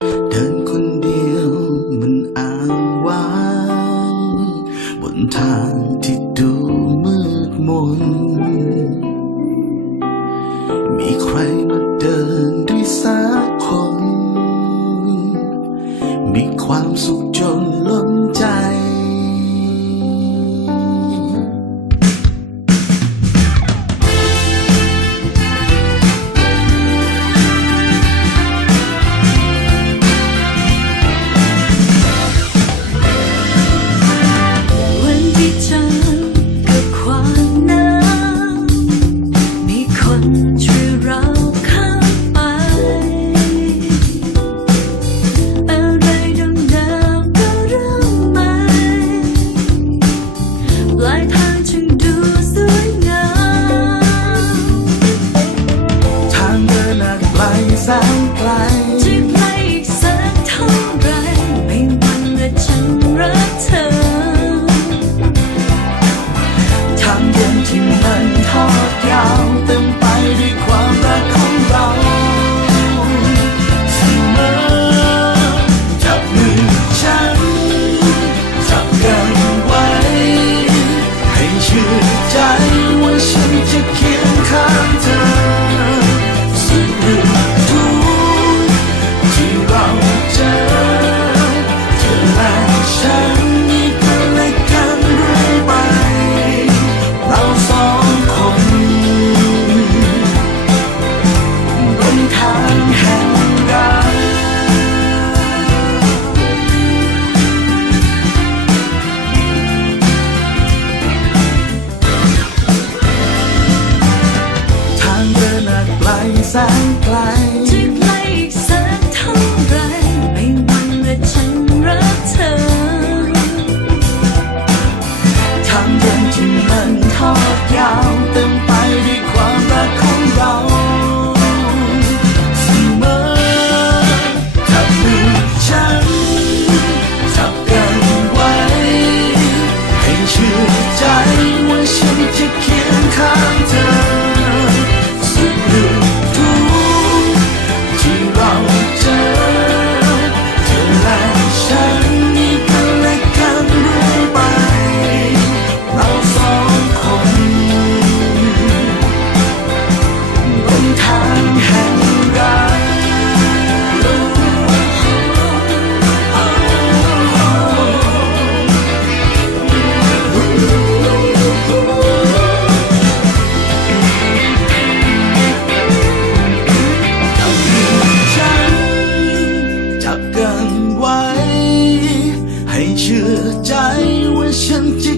เดินคนเดียวมันอ้างว้างบนทางที่ดูมืดมน มีใคร mine. ใจว่าฉันจะเคียงข้างเธอสุด 曾经